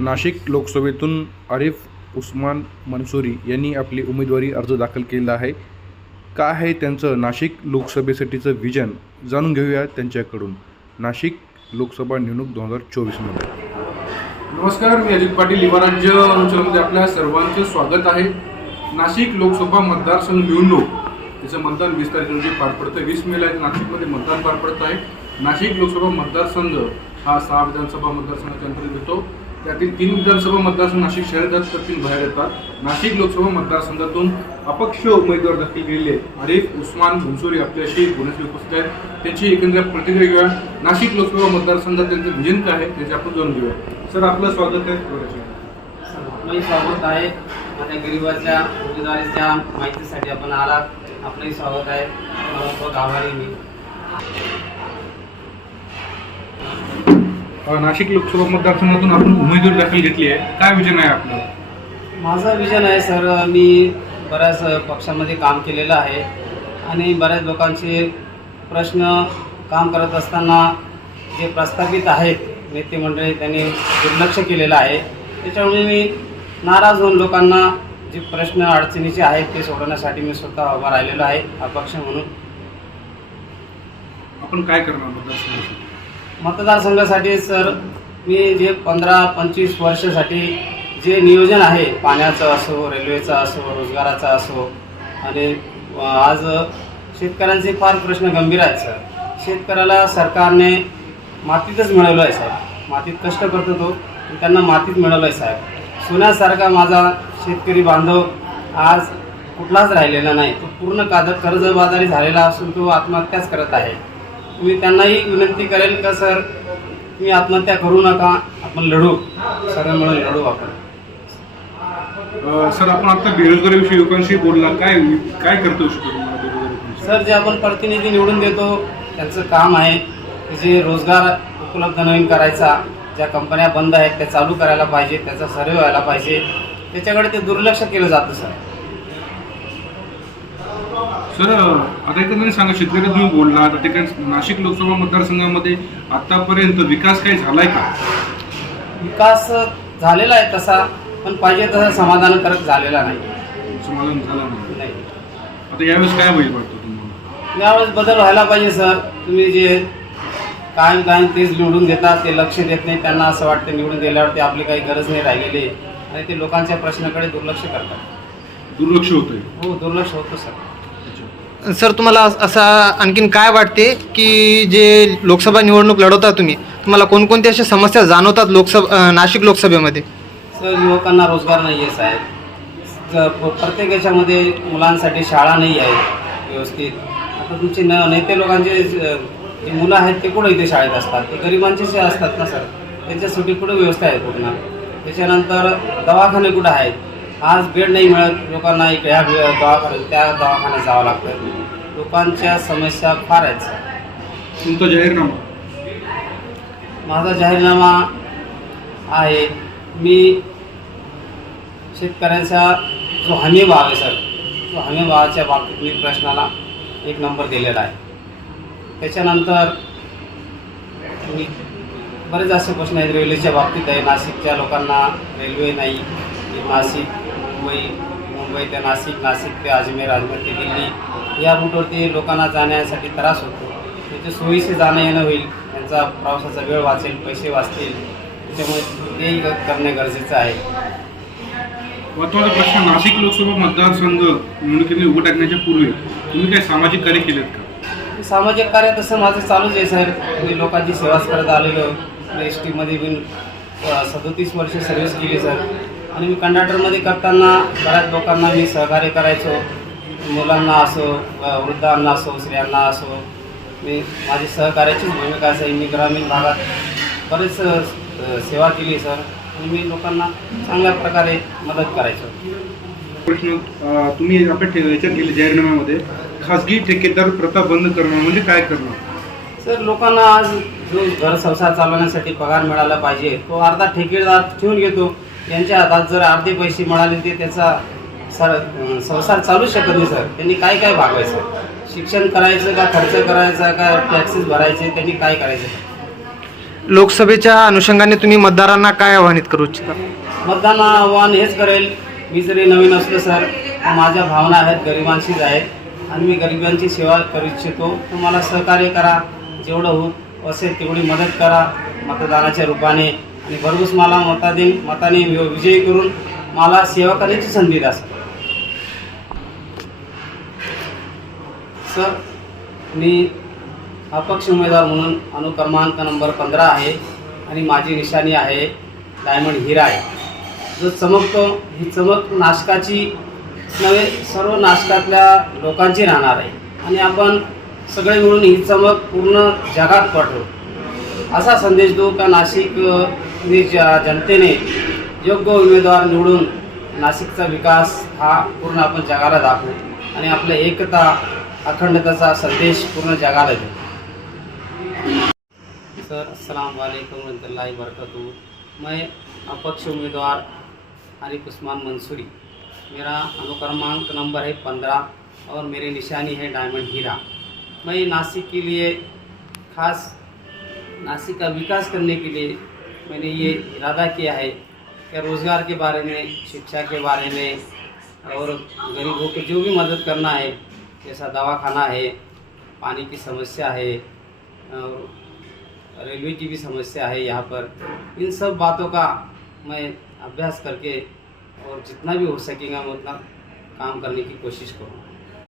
नाशिक लोकसभेतून आरिफ उस्मान मनसुरी यांनी आपली उमेदवारी अर्ज दाखल केला आहे. काय आहे त्यांचं नाशिक लोकसभेसाठीचं विजन? जाणून घेऊया त्यांच्याकडून. नाशिक लोकसभा निवडणूक दोन हजार चोवीसमध्ये. नमस्कार मी अजित पाटील युवराज्य अनुचरमध्ये आपल्या सर्वांचे स्वागत आहे. नाशिक लोकसभा मतदारसंघ निवडणूक त्याचं मतदान वीस तारखे पार पडतं. वीस मेला आहे नाशिकमध्ये मतदान पार पडत आहे. नाशिक लोकसभा मतदारसंघ हा सहा विधानसभा मतदारसंघाच्या अंतर्गत येतो. त्यातील तीन विधानसभा मतदारसंघ नाशिक शहरात येतात तर तीन बाहेर येतात. नाशिक लोकसभा मतदारसंघातून अपक्ष उमेदवार दाखल केलेले आरिफ उस्मान घुमसोरी आपल्याशी बोलण्यासाठी उपस्थित आहेत. त्यांची एकंदर प्रतिक्रिया घेऊया. नाशिक लोकसभा मतदारसंघात त्यांचे विजन काय आहे त्याचे आपण जाणून घेऊया. सर आपलं स्वागत आहे. आपलंही स्वागत आहे. माझ्या गरिबाच्या उमेदवारीच्या माहितीसाठी आपण आलात. आपलंही स्वागत आहे. मला खूप आभारी मी. नाशिक लोकसभा मतदारसंघातून आपण उमेदवारी दाखल घेतली आहे. काय विजन आहे आपलं? माझं विजन आहे सर. मी बऱ्याच पक्षामध्ये काम केलेलं आहे आणि बऱ्याच लोकांचे प्रश्न काम करत असताना जे प्रस्थापित आहेत नेते मंडळी त्यांनी दुर्लक्ष केलेलं आहे. त्याच्यामुळे मी नाराज होऊन लोकांना जे प्रश्न अडचणीचे आहेत ते सोडवण्यासाठी मी स्वतः उभा राहिलेलो आहे अपक्ष म्हणून. आपण काय करणार मतदारसंघासाठी? मतदारसंघासाठी सर मी जे पंधरा पंचवीस वर्षासाठी जे नियोजन आहे पाण्याचं असो रेल्वेचं असो रोजगाराचा असो आणि आज शेतकऱ्यांचे फार प्रश्न गंभीर आहेत सर. शेतकऱ्याला सरकारने मातीतच मिळवलं आहे साहेब. मातीत कष्ट करतो तो त्यांना मातीत मिळवलं आहे साहेब. सोन्यासारखा माझा शेतकरी बांधव आज कुठलाच राहिलेला नाही. तो पूर्ण काद कर्जबाजारी झालेला असून तो आत्महत्याच करत आहे. मी त्यांनाही विनंती करेल का सर तुम्ही आत्महत्या करू नका आपण लढू. सगळं मिळून लढू आपण. सर आपण आता बेरोजगारीविषयी लोकांशी बोलला काय काय करतो? सर जे आपण प्रतिनिधी निवडून देतो त्यांचं काम आहे की जे रोजगार उपलब्ध नवीन करायचा ज्या कंपन्या बंद आहेत त्या चालू करायला पाहिजे त्याचा सर्वे व्हायला पाहिजे. त्याच्याकडे ते दुर्लक्ष केलं जातं सर. सर आता एकंदरीत सांगा शेतकरी तुम्ही बोलला त्या ठिकाणी नाशिक लोकसभा मतदारसंघामध्ये आतापर्यंत विकास काही झालाय का? विकास झालेला आहे तसा पण पाहिजे तसा समाधानकारक झालेला नाही. समाधान झालं नाही. नाही. आता यावेळेस काय होईल वाटतं तुम्हाला? यावेळेस बदल व्हायला पाहिजे सर. तुम्ही जे कायम कायम तेच निवडून देतात ते लक्ष देत नाही त्यांना असं वाटतं निवडून दिल्यावरती आपली काही गरज नाही राहिलेली. आणि ते लोकांच्या प्रश्नाकडे दुर्लक्ष करतात. दुर्लक्ष होतंय. हो दुर्लक्ष होतं सर. सर तुम्हाला असा असं आणखीन काय वाटते की जे लोकसभा निवडणूक लढवता तुम्ही तुम्हाला कोणकोणत्या अशा समस्या जाणवतात लोकसभा नाशिक लोकसभेमध्ये? सर युवकांना रोजगार नाही आहे साहेब प्रत्येक याच्यामध्ये मुलांसाठी शाळा नाही आहे व्यवस्थित. आता तुमचे न नेते लोकांचे जे मुलं आहेत ते कुठं इथे शाळेत असतात? ते गरिबांचेच असतात ना सर. त्यांच्यासाठी कुठं व्यवस्था आहे पूर्ण? त्याच्यानंतर दवाखाने कुठं आहेत? आज बेड नाही मिळत. लोकांना इकडे ह्या दवाखान्यात त्या दवाखान्यात जावं लागतं. लोकांच्या समस्या फार आहेत. तुमचा जाहीरनामा? माझा जाहीरनामा आहे मी शेतकऱ्यांचा जो हमी भाव आहे सर तो हमी भावाच्या बाबतीत मी प्रश्नाला एक नंबर दिलेला आहे. त्याच्यानंतर मी बरेच असे प्रश्न आहेत. रेल्वेच्या बाबतीत आहे. नाशिकच्या लोकांना रेल्वे नाही नाशिक मुंबई मुंबई ते नाशिक नाशिक ते अजमेर अजमेर ते दिल्ली या रूटवरती लोकांना जाण्यासाठी त्रास होतो. त्याच्या सोयीचे जाणं येणं होईल त्यांचा प्रवासाचा वेळ वाचेल पैसे वाचतील. त्याच्यामुळे तेही करणे गरजेचं आहे. महत्त्वाचा प्रश्न नाशिक लोकसभा मतदारसंघ निवडणुकीने उभं टाकण्याच्या पूर्वी तुम्ही काय सामाजिक कार्य केलेत का? सामाजिक कार्य तसं माझं चालूच आहे सर. मी लोकांची सेवाच करत आलेलो एस टीमध्ये मी सदोतीस वर्ष सर्व्हिस केली सर. आणि मी कंडक्टरमध्ये करताना बऱ्याच लोकांना मी सहकार्य करायचो. मुलांना असो वृद्धांना असो स्त्रियांना असो मी माझी सहकार्याचीच भूमिका असेल मी ग्रामीण भागात बरेच सेवा केली सर. आणि मी लोकांना चांगल्या प्रकारे मदत करायचो. प्रश्न तुम्ही आपल्या याच्यात गेले जाहीरनाम्यामध्ये. खासगी ठेकेदार प्रथा बंद करणं म्हणजे काय करणं? सर लोकांना आज जो घर संसार चालवण्यासाठी पगार मिळाला पाहिजे तो अर्धा ठेकेदार ठेवून घेतो. यांच्या हातात जर अर्धे पैसे मिळाले ते त्याचा सर संसार चालूच शकत नाही सर. त्यांनी काय काय भागवायचं शिक्षण करायचं का खर्च करायचा का टॅक्सेस भरायचे? त्यांनी काय करायचं? लोकसभेच्या अनुषंगाने तुम्ही मतदारांना काय आवाहनित करू इच्छिता? मतदान आव्हान हेच करेल. मी जरी नवीन असलो सर माझ्या भावना आहेत गरिबांशीच आहेत. आणि मी गरिबांची सेवा करू इच्छितो. तर मला सहकार्य करा. जेवढं होत असेल तेवढी मदत करा. मतदानाच्या रूपाने आणि भरघोस मला मताने मताने विजयी करून मला सेवा करण्याची संधी द्या सर. सर मी अपक्ष उमेदवार म्हणून अनुक्रमांक नंबर पंधरा आहे आणि माझी निशाणी आहे डायमंड हिरा आहे. जो चमकतो ही चमक नाशकाची नव्हे सर्व नाशकातल्या लोकांची राहणार आहे. आणि आपण सगळे मिळून ही चमक पूर्ण जगात पाठवू असा संदेश देऊ का नाशिक ने जनतेने योग्य उमेदवार निवडून नाशिकचा विकास हा पूर्ण आपण जगाला दाखवू आणि आपल्या एकता अखंडतेचा संदेश पूर्ण जगाला देऊ. सर अस्सलाम वालेकुम रहमतुल्लाहि बरकतहू मैं अपक्ष उम्मीदवार आरिफ उस्मान मंसूरी. मेरा अनुक्रमांक नंबर है पंद्रह और मेरी निशानी है डायमंड हीरा. मैं नासिक के लिए खास नासिक का विकास करने के लिए मैंने ये इरादा किया है कि रोज़गार के बारे में, शिक्षा के बारे में और गरीबों को जो भी मदद करना है, जैसा दवाखाना है, पानी की समस्या है और रेलवे की भी समस्या है यहाँ पर, इन सब बातों का मैं अभ्यास करके और जितना भी हो सकेगा मैं उतना काम करने की कोशिश करूँगा।